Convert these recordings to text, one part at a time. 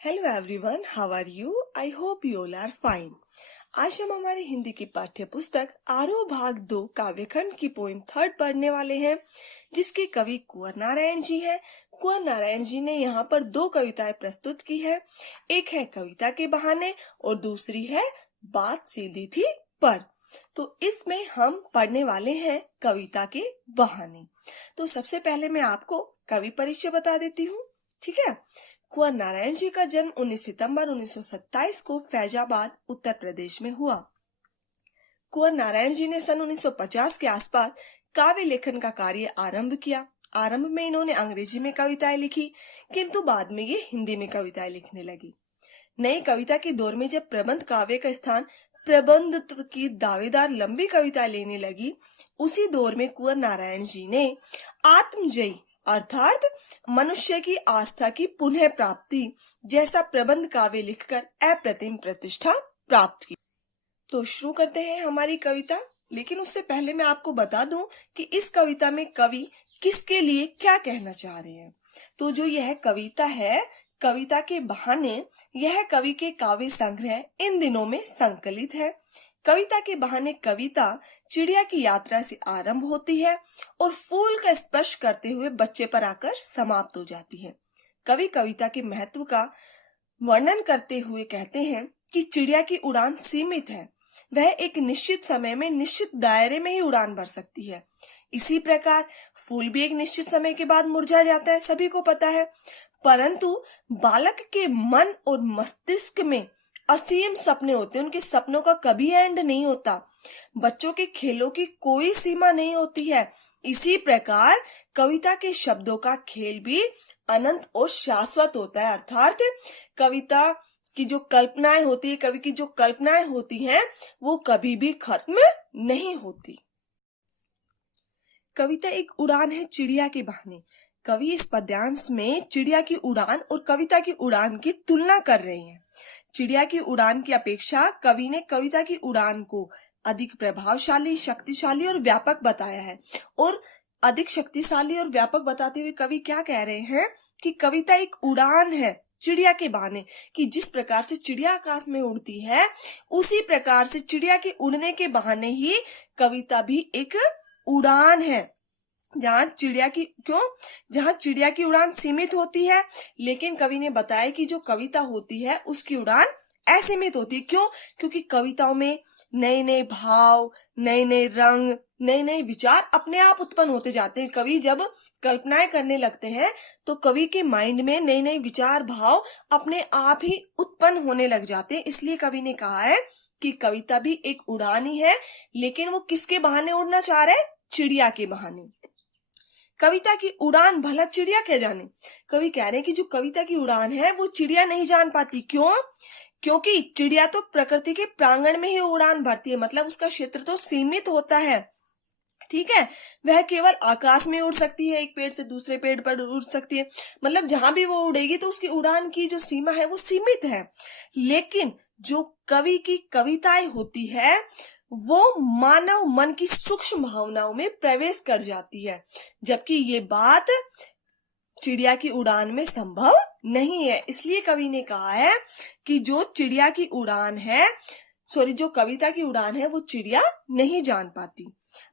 Hello everyone, how are you? I hope you all are fine. आज हम हमारी हिंदी की पाठ्य पुस्तक आरोह भाग 2 काव्यखंड की पोइम 3 पढ़ने वाले हैं, जिसके कवि कुंवर नारायण जी हैं। कुंवर नारायण जी ने यहाँ पर 2 कविताएं प्रस्तुत की है। एक है कविता के बहाने और दूसरी है बात सीधी थी पर। तो इसमें हम पढ़ने वाले हैं कविता के बहाने। तो सबसे पहले मैं आपको कवि परिचय बता देती हूँ, ठीक है। कुंवर नारायण जी का जन्म 19 सितंबर 1927 को फैजाबाद, उत्तर प्रदेश में हुआ। कुंवर नारायण जी ने सन 1950 के आसपास काव्य लेखन का कार्य आरंभ किया। आरंभ में इन्होंने अंग्रेजी में कविताएं लिखी, किंतु बाद में ये हिंदी में कविताएं लिखने लगी। नई कविता के दौर में जब प्रबंध काव्य का स्थान प्रबंधत्व की दावेदार लंबी कविताएं लेने लगी, उसी दौर में कुंवर नारायण जी ने आत्मजयी अर्थात मनुष्य की आस्था की पुनः प्राप्ति जैसा प्रबंध काव्य लिखकर अप्रतिम प्रतिष्ठा प्राप्त की। तो शुरू करते हैं हमारी कविता। लेकिन उससे पहले मैं आपको बता दूं कि इस कविता में कवि किसके लिए क्या कहना चाह रहे हैं। तो जो यह कविता है, कविता के बहाने, यह कवि के काव्य संग्रह इन दिनों में संकलित है। कविता के बहाने कविता चिड़िया की यात्रा से आरंभ होती है और फूल का स्पर्श करते हुए बच्चे पर आकर समाप्त हो जाती है। कवि कविता के महत्व का वर्णन करते हुए कहते हैं कि चिड़िया की उड़ान सीमित है, वह एक निश्चित समय में निश्चित दायरे में ही उड़ान भर सकती है। इसी प्रकार फूल भी एक निश्चित समय के बाद मुरझा जाता है, सभी को पता है। परंतु बालक के मन और मस्तिष्क में असीम सपने होते हैं, उनके सपनों का कभी एंड नहीं होता। बच्चों के खेलों की कोई सीमा नहीं होती है। इसी प्रकार कविता के शब्दों का खेल भी अनंत और शाश्वत होता है, अर्थात कविता की जो कल्पनाएं होती है, कवि की जो कल्पनाएं होती हैं, वो कभी भी खत्म नहीं होती। कविता एक उड़ान है चिड़िया के बहाने। कवि इस पद्यांश में चिड़िया की उड़ान और कविता की उड़ान की तुलना कर रहे हैं। चिड़िया की उड़ान की अपेक्षा कवि ने कविता की उड़ान को अधिक प्रभावशाली, शक्तिशाली और व्यापक बताया है। और अधिक शक्तिशाली और व्यापक बताते हुए कवि क्या कह रहे हैं कि कविता एक उड़ान है चिड़िया के बहाने, कि जिस प्रकार से चिड़िया आकाश में उड़ती है, उसी प्रकार से चिड़िया के उड़ने के बहाने ही कविता भी एक उड़ान है। जहाँ चिड़िया की उड़ान सीमित होती है, लेकिन कवि ने बताया कि जो कविता होती है उसकी उड़ान असीमित होती है। क्यों? क्योंकि कविताओं में नए नए भाव, नए नए रंग, नए नए विचार अपने आप उत्पन्न होते जाते हैं। कवि जब कल्पनाएं करने लगते हैं तो कवि के माइंड में नए नए विचार, भाव अपने आप ही उत्पन्न होने लग जाते हैं। इसलिए कवि ने कहा है कि कविता भी एक उड़ान ही है, लेकिन वो किसके बहाने उड़ना चाह रहे हैं? चिड़िया के बहाने। कविता की उड़ान भला चिड़िया क्या जाने। कवि कह रहे हैं कि जो कविता की उड़ान है वो चिड़िया नहीं जान पाती। क्यों? क्योंकि चिड़िया तो प्रकृति के प्रांगण में ही उड़ान भरती है, मतलब उसका क्षेत्र तो सीमित होता है, ठीक है। वह केवल आकाश में उड़ सकती है, एक पेड़ से दूसरे पेड़ पर उड़ सकती है, मतलब जहां भी वो उड़ेगी तो उसकी उड़ान की जो सीमा है वो सीमित है। लेकिन जो कवि की कविताएं होती है वो मानव मन की सूक्ष्म भावनाओं में प्रवेश कर जाती है, जबकि ये बात चिड़िया की उड़ान में संभव नहीं है। इसलिए कवि ने कहा है कि जो चिड़िया की उड़ान है, जो कविता की उड़ान है वो चिड़िया नहीं जान पाती।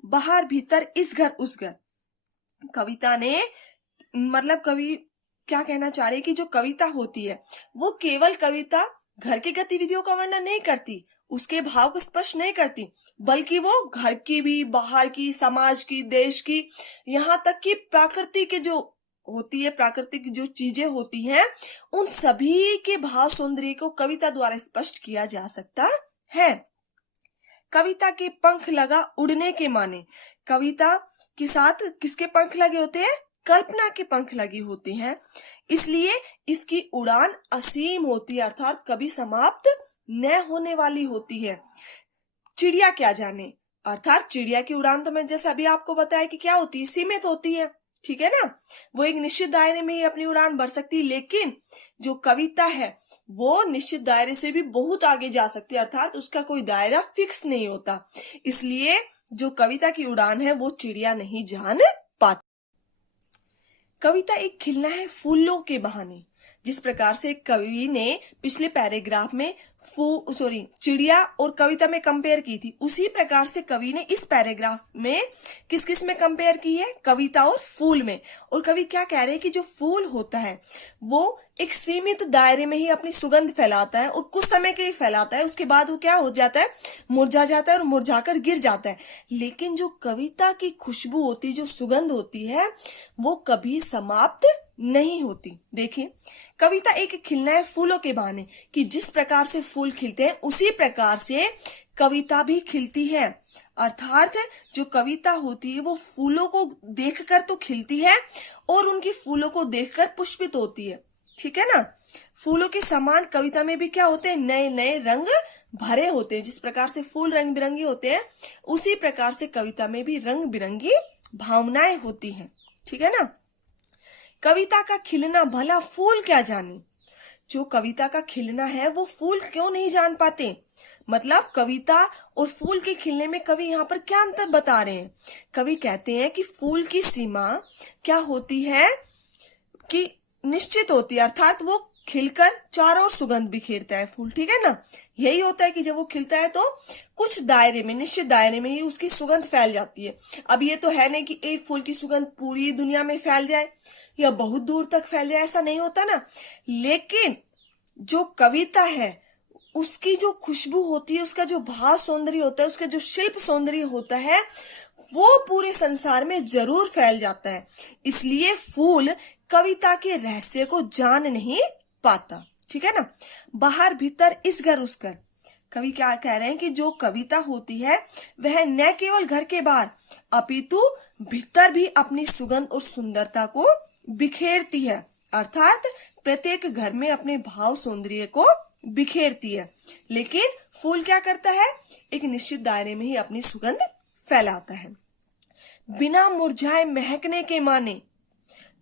बाहर भीतर इस घर उस घर, कविता ने मतलब कवि क्या कहना चाह रहे कि जो कविता होती है वो केवल कविता घर की गतिविधियों का वर्णन नहीं करती, उसके भाव को स्पष्ट नहीं करती, बल्कि वो घर की भी, बाहर की, समाज की, देश की, यहाँ तक कि प्रकृति के जो होती है, प्राकृतिक जो चीजें होती हैं, उन सभी के भाव सौंदर्य को कविता द्वारा स्पष्ट किया जा सकता है। कविता के पंख लगा उड़ने के माने। कविता के साथ किसके पंख लगे होते हैं? कल्पना के पंख लगे होते हैं, इसलिए इसकी उड़ान असीम होती है, अर्थात कभी समाप्त न होने वाली होती है। चिड़िया क्या जाने, अर्थात चिड़िया की उड़ान तो मैं जैसे अभी आपको बताया कि क्या होती है, सीमित होती है, ठीक है ना। वो एक निश्चित दायरे में ही अपनी उड़ान भर सकती है, लेकिन जो कविता है वो निश्चित दायरे से भी बहुत आगे जा सकती है, अर्थात उसका कोई दायरा फिक्स नहीं होता। इसलिए जो कविता की उड़ान है वो चिड़िया नहीं जान पाती। कविता एक खिलना है फूलों के बहाने। जिस प्रकार से कवि ने पिछले पैराग्राफ में चिड़िया और कविता में कंपेयर की थी, उसी प्रकार से कवि ने इस पैराग्राफ में किस किस में कंपेयर की है, कविता और फूल में। और कवि क्या कह रहे हैं कि जो फूल होता है वो एक सीमित दायरे में ही अपनी सुगंध फैलाता है और कुछ समय के लिए फैलाता है, उसके बाद वो क्या हो जाता है, मुरझा जाता है और मुरझाकर गिर जाता है। लेकिन जो कविता की खुशबू होती, जो सुगंध होती है, वो कभी समाप्त नहीं होती। देखिए, कविता एक खिलना है फूलों के बहाने, कि जिस प्रकार से फूल खिलते हैं उसी प्रकार से कविता भी खिलती है। अर्थात जो कविता होती है वो फूलों को देखकर तो खिलती है और उनकी फूलों को देखकर पुष्पित होती है। ठीक है ना। फूलों के समान कविता में भी क्या होते हैं, नए नए रंग भरे होते हैं। जिस प्रकार से फूल रंग बिरंगी होते हैं, उसी प्रकार से कविता में भी रंग बिरंगी भावनाएं होती हैं। ठीक है ना। कविता का खिलना भला फूल क्या जाने। जो कविता का खिलना है वो फूल क्यों नहीं जान पाते। मतलब कविता और फूल के खिलने में कवि यहाँ पर क्या अंतर बता रहे हैं। कवि कहते हैं कि फूल की सीमा क्या होती है कि निश्चित होती है, अर्थात वो खिलकर चारों ओर सुगंध बिखेरता है फूल। ठीक है ना। यही होता है कि जब वो खिलता है तो कुछ दायरे में, निश्चित दायरे में ही उसकी सुगंध फैल जाती है। अब ये तो है नहीं कि एक फूल की सुगंध पूरी दुनिया में फैल जाए या बहुत दूर तक फैल जाए, ऐसा नहीं होता ना। लेकिन जो कविता है उसकी जो खुशबू होती है, उसका जो भाव सौंदर्य होता है, उसका जो शिल्प सौंदर्य होता है, वो पूरे संसार में जरूर फैल जाता है। इसलिए फूल कविता के रहस्य को जान नहीं पाता। ठीक है ना। बाहर भीतर इस घर उस घर। कवि क्या कह रहे हैं कि जो कविता होती है वह न केवल घर के बाहर अपितु भीतर भी अपनी सुगंध और सुंदरता को बिखेरती है। अर्थात प्रत्येक घर में अपने भाव सौंदर्य को बिखेरती है। लेकिन फूल क्या करता है, एक निश्चित दायरे में ही अपनी सुगंध फैलाता है। बिना मुरझाए महकने के माने,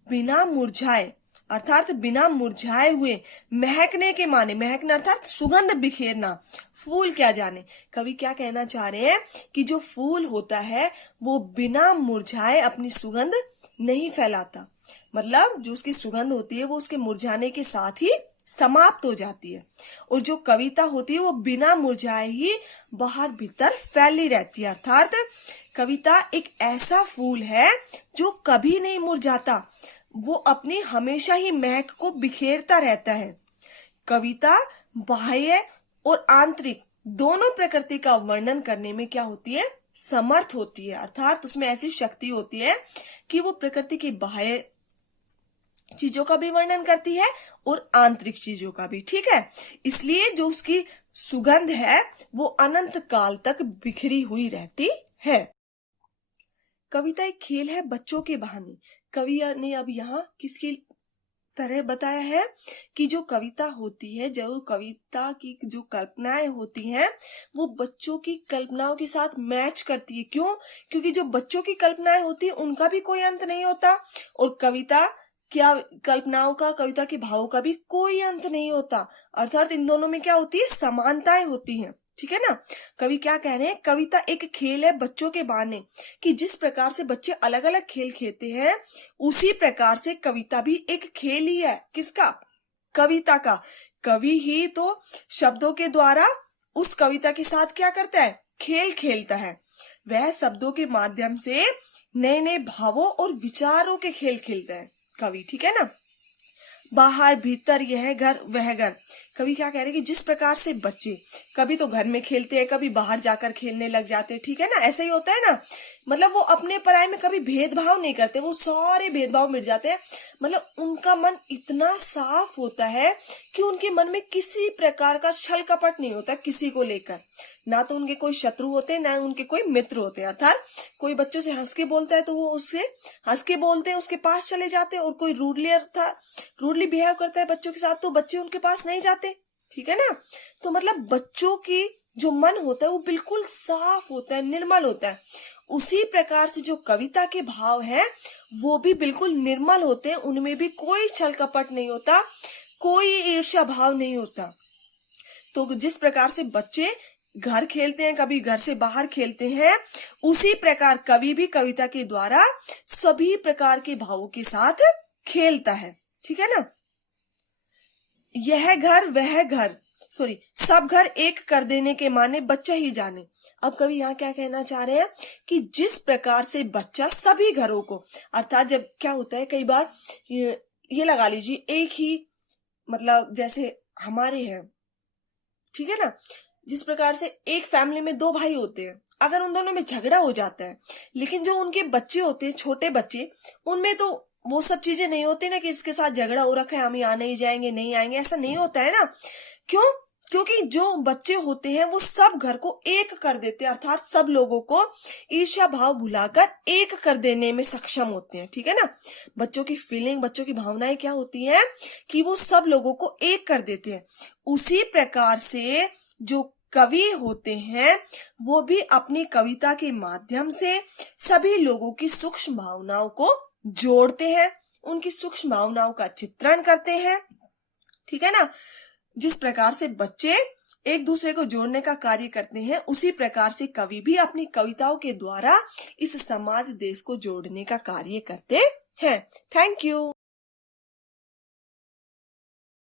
बिना मुरझाए अर्थात बिना मुरझाए हुए महकने के माने, महकना अर्थात सुगंध बिखेरना, फूल क्या जाने। कवि क्या कहना चाह रहे हैं कि जो फूल होता है वो बिना मुरझाए अपनी सुगंध नहीं फैलाता। मतलब जो उसकी सुगंध होती है वो उसके मुरझाने के साथ ही समाप्त हो जाती है। और जो कविता होती है वो बिना मुरझाए ही बाहर भीतर फैली रहती है। अर्थात कविता एक ऐसा फूल है जो कभी नहीं मुरझाता, वो अपनी हमेशा ही महक को बिखेरता रहता है। कविता बाह्य और आंतरिक दोनों प्रकृति का वर्णन करने में क्या होती है, समर्थ होती है। अर्थात उसमें ऐसी शक्ति होती है कि वो प्रकृति की बाह्य चीजों का भी वर्णन करती है और आंतरिक चीजों का भी। ठीक है। इसलिए जो उसकी सुगंध है वो अनंत काल तक बिखरी हुई रहती है। कविता एक खेल है बच्चों के बहाने। कवि ने अब यहाँ किसकी तरह बताया है कि जो कविता होती है, जो कविता की जो कल्पनाएं होती हैं वो बच्चों की कल्पनाओं के साथ मैच करती है। क्यों? क्योंकि जो बच्चों की कल्पनाएं होती है उनका भी कोई अंत नहीं होता और कविता क्या कल्पनाओं का, कविता के भावों का भी कोई अंत नहीं होता। अर्थात इन दोनों में क्या होती है, समानताएं होती हैं। ठीक है ना। कवि क्या कह रहे हैं, कविता एक खेल है बच्चों के बहाने, कि जिस प्रकार से बच्चे अलग अलग खेल खेलते हैं उसी प्रकार से कविता भी एक खेल ही है। किसका? कविता का। कवि ही तो शब्दों के द्वारा उस कविता के साथ क्या करता है, खेल खेलता है। वह शब्दों के माध्यम से नए नए भावों और विचारों के खेल खेलता है कवि। ठीक है ना। बाहर भीतर यह घर वह घर। कवि क्या कह रहे हैं कि जिस प्रकार से बच्चे कभी तो घर में खेलते हैं, कभी बाहर जाकर खेलने लग जाते हैं। ठीक है ना। ऐसा ही होता है ना। मतलब वो अपने पराये में कभी भेदभाव नहीं करते, वो सारे भेदभाव मिट जाते हैं। मतलब उनका मन इतना साफ होता है कि उनके मन में किसी प्रकार का छल कपट नहीं होता किसी को लेकर। ना तो उनके कोई शत्रु होते, ना उनके कोई मित्र होते। अर्थात कोई बच्चों से हंस के बोलता है तो वो उससे हंस के बोलते हैं, उसके पास चले जाते हैं। और कोई रूडली बिहेव करता है बच्चों के साथ तो बच्चे उनके पास नहीं जाते। ठीक है ना। तो मतलब बच्चों की जो मन होता है वो बिल्कुल साफ होता है, निर्मल होता है। उसी प्रकार से जो कविता के भाव हैं वो भी बिल्कुल निर्मल होते हैं, उनमें भी कोई छल कपट नहीं होता, कोई ईर्ष्या भाव नहीं होता। तो जिस प्रकार से बच्चे घर खेलते हैं, कभी घर से बाहर खेलते हैं, उसी प्रकार कवि भी कविता के द्वारा सभी प्रकार के भावों के साथ खेलता है। ठीक है ना। यह घर वह घर सब घर एक कर देने के माने बच्चा ही जाने। अब कवि यहाँ क्या कहना चाह रहे हैं कि जिस प्रकार से बच्चा सभी घरों को, अर्थात जब क्या होता है कई बार ये लगा लीजिए एक ही मतलब जैसे हमारे हैं, ठीक है ना, जिस प्रकार से एक फैमिली में दो भाई होते हैं, अगर उन दोनों में झगड़ा हो जाता है, लेकिन जो उनके बच्चे होते हैं छोटे बच्चे, उनमें तो वो सब चीजें नहीं होती ना कि इसके साथ झगड़ा हो रखा है हम यहाँ नहीं जाएंगे नहीं आएंगे, ऐसा नहीं होता है ना। क्यों? क्योंकि जो बच्चे होते हैं वो सब घर को एक कर देते हैं, अर्थात सब लोगों को ईर्ष्या भाव भुलाकर एक कर देने में सक्षम होते हैं, ठीक है ना। बच्चों की फीलिंग, बच्चों की भावनाएं क्या होती हैं कि वो सब लोगों को एक कर देते हैं। उसी प्रकार से जो कवि होते हैं वो भी अपनी कविता के माध्यम से सभी लोगों की सूक्ष्म भावनाओं को जोड़ते हैं, उनकी सूक्ष्म भावनाओं का चित्रण करते हैं, ठीक है ना। जिस प्रकार से बच्चे एक दूसरे को जोड़ने का कार्य करते हैं, उसी प्रकार से कवि भी अपनी कविताओं के द्वारा इस समाज देश को जोड़ने का कार्य करते हैं। Thank you.